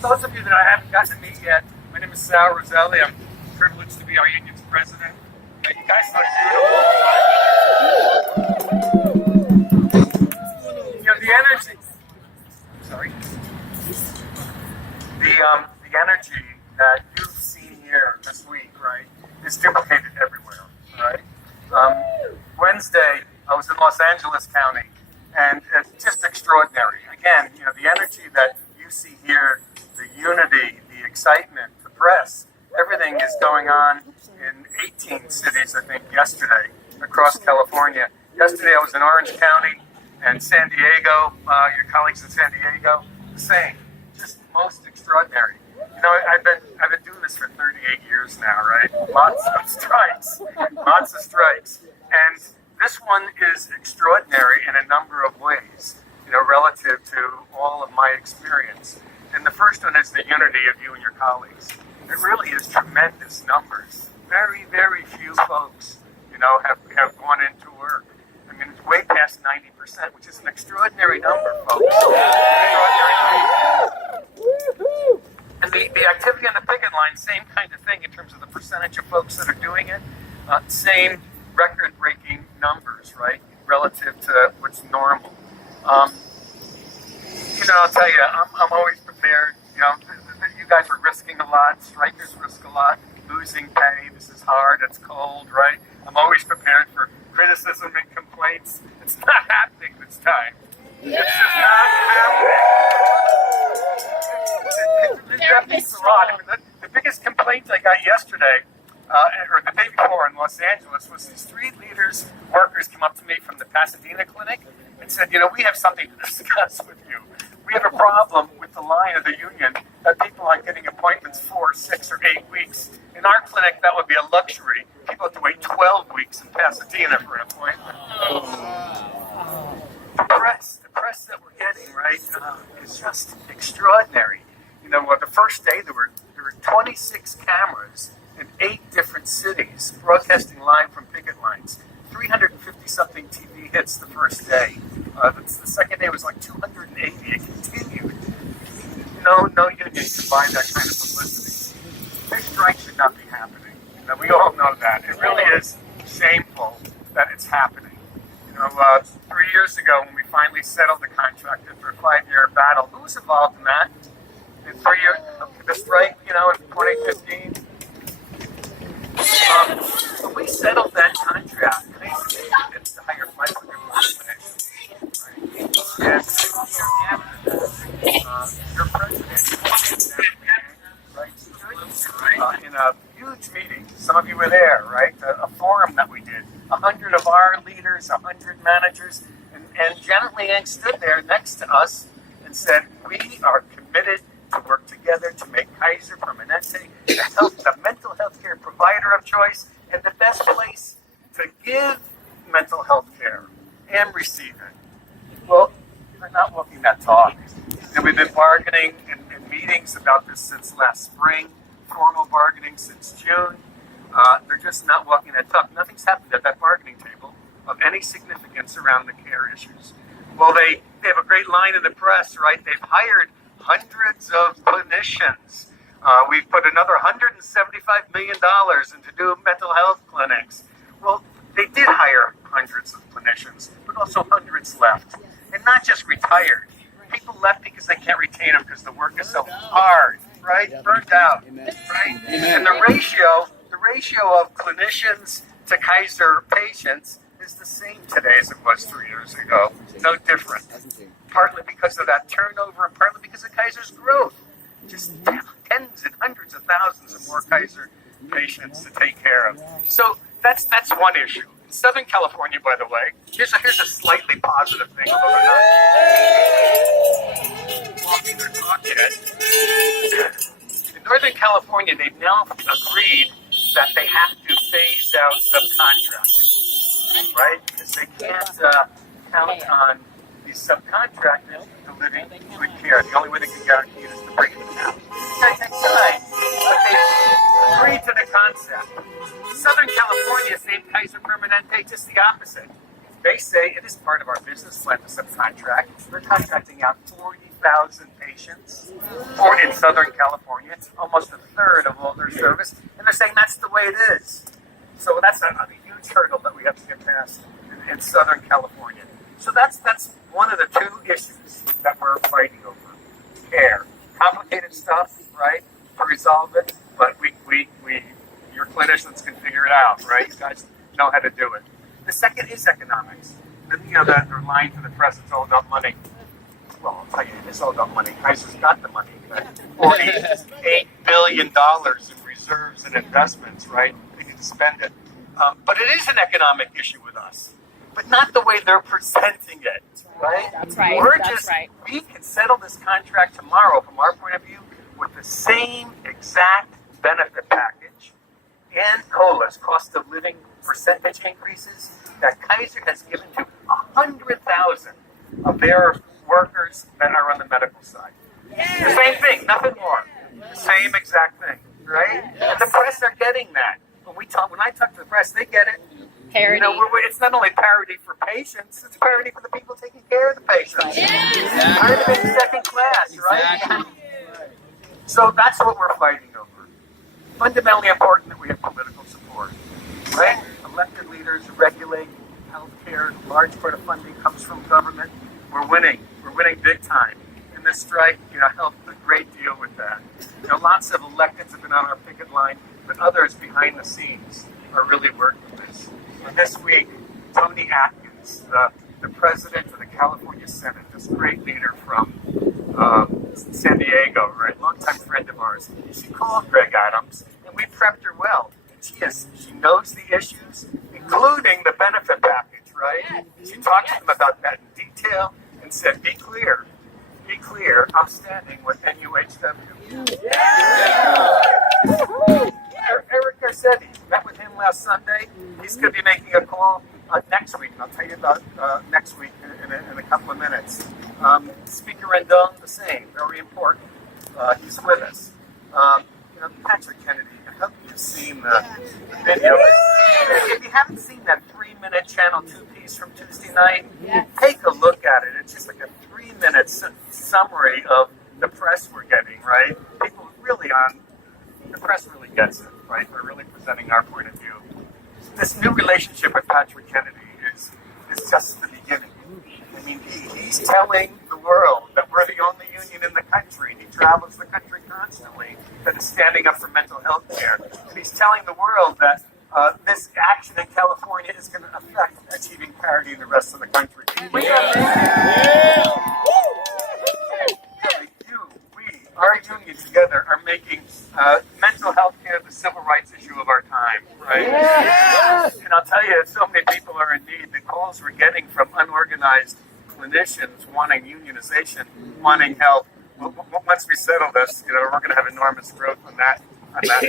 those of you that I haven't gotten to meet yet, my name is Roselli. I'm privileged to be our union's president. You guys look beautiful. You know, the energy. Sorry. The energy that you've seen here this week, right, is duplicated everywhere, right? Wednesday, I was in Los Angeles County, and it's just extraordinary. Again, you know, the energy that you see here, the unity, the excitement, the press, everything is going on in 18 cities, I think, yesterday, across California. Yesterday, I was in Orange County and San Diego. Your colleagues in San Diego, the same. Just most extraordinary. You know, I've been doing this for 38 years now, right? Lots of strikes, and this one is extraordinary in a number of ways, you know, relative to all of my experience. And the first one is the unity of you and your colleagues. It really is tremendous numbers. Very, very few folks, you know, have gone into work. I mean, it's way past 90%, which is an extraordinary number, folks. And the activity on the picket line, same kind of thing in terms of the percentage of folks that are doing it. Same record-breaking numbers, right, relative to what's normal. You know, I'll tell you, I'm always prepared. You know, you guys are risking a lot. Strikers risk a lot. Losing pay. This is hard. It's cold, right? I'm always prepared for criticism and complaints. It's not happening this time. It's just not happening. That means a lot. I mean, the biggest complaint I got yesterday, or the day before in Los Angeles, was these three workers came up to me from the Pasadena clinic and said, you know, we have something to discuss with you. We have a problem with the line of the union that people aren't getting appointments 4, 6, or 8 weeks. In our clinic, that would be a luxury. People have to wait 12 weeks in Pasadena for an appointment. The press that we're getting, right, is just extraordinary. You know, the first day there were 26 cameras in 8 different cities broadcasting live from picket lines. 350-something TV hits the first day. The second day was like 280. It continued. No union can buy that kind of publicity. This strike should not be happening. You know, we all know that. It really is shameful that it's happening. You know, 3 years ago when we finally settled the contract after a 5-year battle, who was involved in that? In 3 years, the strike, you know, in 2015. When we settled that contract, Kaiser needed to hire 500 clinicians. Right? And 6 years after that, your president, right, in a huge meeting, some of you were there, right? A forum that we did. 100 of our leaders, 100 managers, and Janet Liang stood there next to us and said, we are committed to work together to make Kaiser Permanente the mental health care provider of choice and the best place to give mental health care and receive it. Well, we're not walking that talk. And we've been bargaining in meetings about this since last spring, formal bargaining since June. They're just not walking that talk. Nothing's happened at that bargaining table of any significance around the care issues. Well, they have a great line in the press, right? They've hired hundreds of clinicians. We've put another $175 million into new mental health clinics. Well, they did hire hundreds of clinicians, but also hundreds left. And not just retired. People left because they can't retain them because the work is so hard, right? Burnt out, right? And the ratio of clinicians to Kaiser patients is the same today as it was 3 years ago. No different. Partly because of that turnover and partly because of Kaiser's growth. Just tens and hundreds of thousands of more Kaiser patients to take care of. So that's one issue. In Southern California, by the way, here's a slightly positive thing, although we're not walking their talk yet. In Northern California, they've now agreed that they have to phase out subcontractors, right? Because they can't count on these subcontractors delivering good care. The only way they can guarantee it is to bring them down. That takes time, but they agreed to the concept. Southern California is named Kaiser Permanente, just the opposite. They say it is part of our business plan to subcontract. We're contracting out 40,000 patients patients. Or in Southern California, it's almost a third of all their service, and they're saying that's the way it is. So that's a huge hurdle that we have to get past in Southern California. So that's one of the two issues that we're fighting over. Care. Complicated stuff, right, to resolve it, but we your clinicians can figure it out, right? You guys know how to do it. The second is economics. That they're lying to the press, it's all about money. Well, I'll tell you, it is all about money. Kaiser's got the money. $48 billion in reserves and investments, right? They need to spend it. But it is an economic issue with us, but not the way they're presenting it, right? That's right. We can settle this contract tomorrow from our point of view with the same exact benefit package and COLAs, cost of living percentage increases, that Kaiser has given to 100,000 of their workers that are on the medical side. Yeah. The same thing, nothing more. The same exact thing, right? Yes. And the press are getting that. When I talk to the press, they get it. Parity. It's not only parity for patients, it's parity for the people taking care of the patients. Yeah. Exactly. Second class, right? Exactly. So that's what we're fighting over. Fundamentally important that we have political support, right? Elected leaders regulate healthcare. A large part of funding comes from government. We're winning. We're winning big time. And this strike, helped a great deal with that. Lots of electeds have been on our picket line, but others behind the scenes are really working this. And this week, Tony Atkins, the president of the California Senate, this great leader from San Diego, right, longtime friend of ours, she called Greg Adams, and we prepped her well. She knows the issues, including the benefit package, right? She talked to them about that in detail and said, be clear, I'm standing with NUHW. Yeah. Eric Roselli, met with him last Sunday. He's going to be making a call next week. I'll tell you about next week in a couple of minutes. Speaker Rendon, the same, very important. He's with us. Patrick Kennedy, I hope you've seen the video. If you haven't seen that 3-minute Channel 2 piece from Tuesday night, take a look at it. It's just like a 3-minute summary of the press we're getting, right? People really the press really gets it, right? We're really presenting our point of view. This new relationship with Patrick Kennedy is just the beginning. I mean, he's telling the world that we're the only union in the country. He travels the country constantly that is standing up for mental health care. And he's telling the world that this action in California is going to affect achieving parity in the rest of the country. Our union together are making mental health care the civil rights issue of our time, right? Yes. And I'll tell you, so many people are in need. The calls we're getting from unorganized clinicians wanting unionization, wanting help. Once we settle this, we're going to have enormous growth on that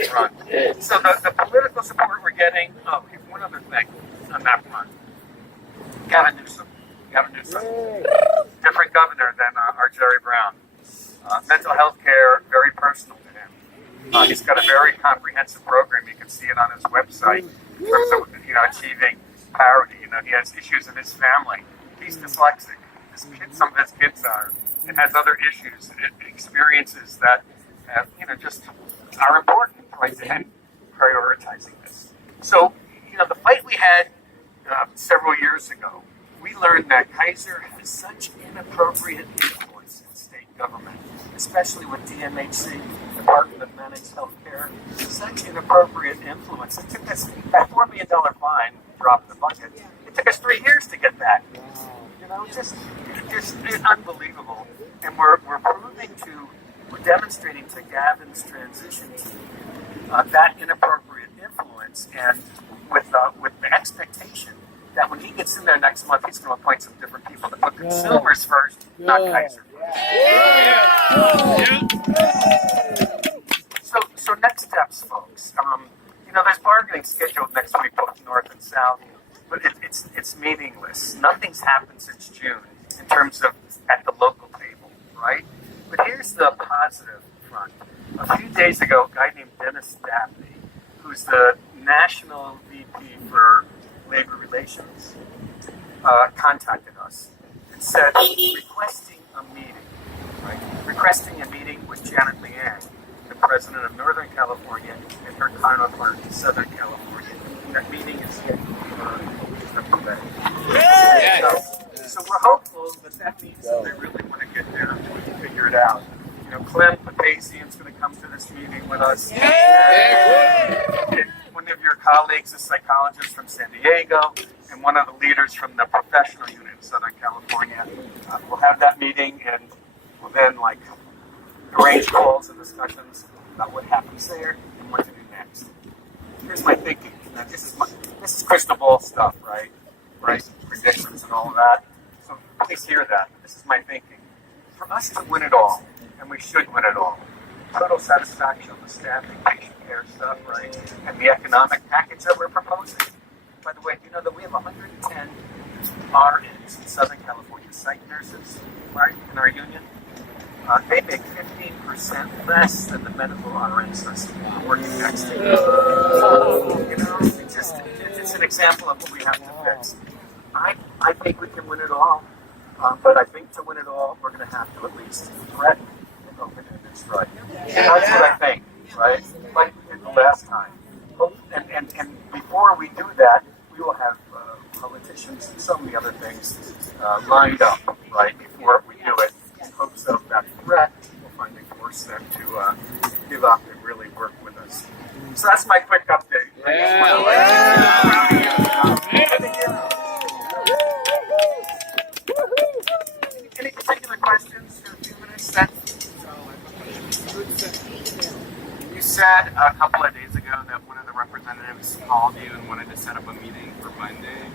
front. So the political support we're getting. Oh, here's one other thing on that front. Gavin Newsom, different governor than our Jerry Brown. Mental health care, very personal to him. He's got a very comprehensive program. You can see it on his website in terms of achieving parity. He has issues in his family. He's dyslexic. Some of his kids are, and has other issues, experiences that just are important, right, to him prioritizing this. So, the fight we had several years ago, we learned that Kaiser has such inappropriate influence in state government, especially with DMHC, Department of Managed Healthcare, such inappropriate influence. It took us that $4 million fine, dropped the budget. It took us 3 years to get that. Just unbelievable. And we're demonstrating to Gavin's transition team that inappropriate influence, and with the expectation that when he gets in there next month, he's going to appoint some different people to put consumers first, not Kaiser first. So next steps, folks. There's bargaining scheduled next week, both North and South, but it's meaningless. Nothing's happened since June in terms of at the local table, right? But here's the positive front. A few days ago, a guy named Dennis Daphne, who's the national VP for Labor Relations, contacted us and said, requesting a meeting, right? requesting a meeting with Janet Leanne, the president of Northern California, and her counterpart in Southern California. That meeting is scheduled for today. So we're hopeful that means that they really want to get there and we can figure it out. You know, Clem Papazian's going to come to this meeting with us. And one of your colleagues, a psychologist from San Diego, and one of the leaders from the professional unit in Southern California. We'll have that meeting, and we'll then arrange calls and discussions about what happens there and what to do next. Here's my thinking. Now, this is crystal ball stuff, right? Right? Predictions and all of that. So please hear that. This is my thinking. For us to win it all, and we should win it all, total satisfaction on the staffing, patient care stuff, right? And the economic package that we're proposing. By the way, do you know that we have 110 RNs in Southern California, psych nurses, right, in our union? They make 15% less than the medical RNs are working next to. You know, it's an example of what we have to fix. I think we can win it all, but I think to win it all, we're going to have to at least threaten an open ended strike. And that's what I think, right? Like we did the last time. And before we do that, we will have politicians and so many other things lined up, right, before we do it, in hopes of that threat will finally force them to give up and really work with us. So that's my quick update. Any particular questions for a few minutes then? You said a couple of days ago that one of the representatives called you and wanted to set up a meeting for Monday.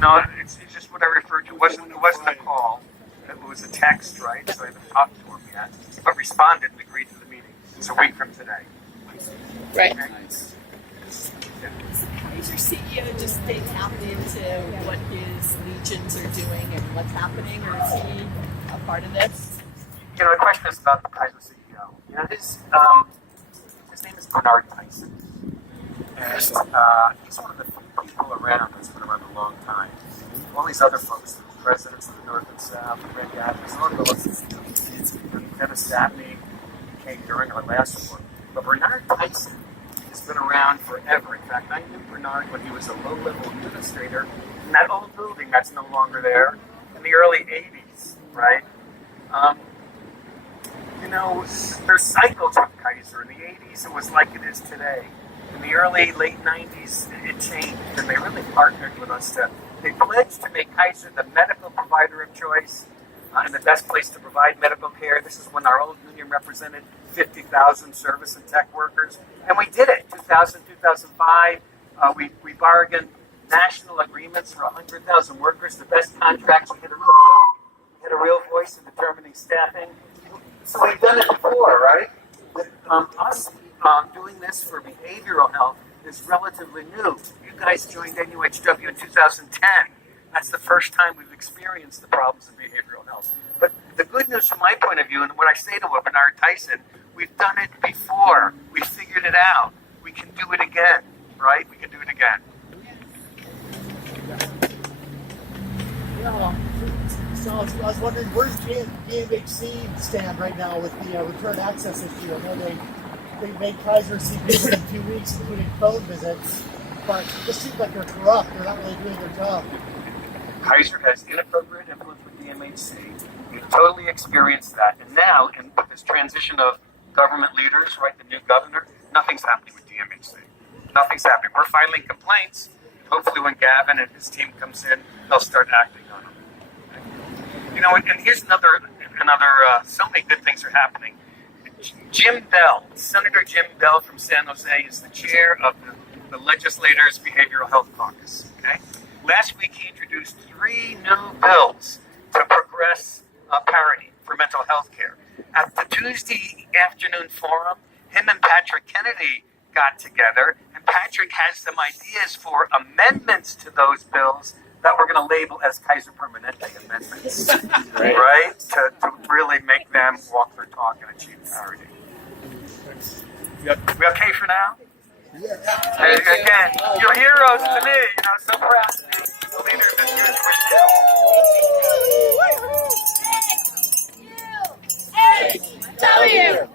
No, it's just what I referred to. It wasn't a call. It was a text, right? So I haven't talked to him yet, but responded and agreed to the meeting. It's a week from today. Right. Okay? Nice. Is your CEO just stay tapped into what his legions are doing and what's happening, or is he a part of this? You know, the question is about the Kaiser CEO. You know, his name is Bernard Kaiser. And he's one of the few people around that's been around a long time. All these other folks, the presidents of the North and South, Greg Adams, all of those, Dennis Dabney came during our last one. But Bernard Kaiser has been around forever. In fact, I knew Bernard when he was a low-level administrator in that old building that's no longer there in the early 80s, right? You know, there's cycles with Kaiser. In the 80s, it was like it is today. In the late 90s, it changed, and they really partnered with us. They pledged to make Kaiser the medical provider of choice and the best place to provide medical care. This is when our old union represented 50,000 service and tech workers, and we did it. 2000, 2005, we bargained national agreements for 100,000 workers, the best contracts. We had a real voice in determining staffing. So we've done it before, right? Us doing this for behavioral health is relatively new. You guys joined NUHW in 2010. That's the first time we've experienced the problems of behavioral health. But the good news from my point of view, and what I say to Bernard Tyson, we've done it before. We figured it out. We can do it again, right? We can do it again. Yeah. So I was wondering, where's IBHS stand right now with the return access issue? I know they made Kaiser see people in 2 weeks, including phone visits, but it just seems like they're corrupt. They're not really doing their job. Kaiser has inappropriate influence with the MHC. We've totally experienced that. And now, with this transition of government leaders, right, the new governor, nothing's happening with the MHC. Nothing's happening. We're filing complaints. Hopefully when Gavin and his team comes in, they'll start acting on them. You know, and here's another, so many good things are happening. Jim Bell, Senator Jim Bell from San Jose is the chair of the legislators' behavioral health caucus, okay? Last week he introduced 3 new bills to progress parity for mental health care. At the Tuesday afternoon forum, him and Patrick Kennedy got together, and Patrick has some ideas for amendments to those bills that we're going to label as Kaiser Permanente amendments, right? To really make them walk their talk and achieve parity. We okay for now? Yeah. Again, you're heroes to me. You know, so proud to be the leaders of yours with you. NUHW.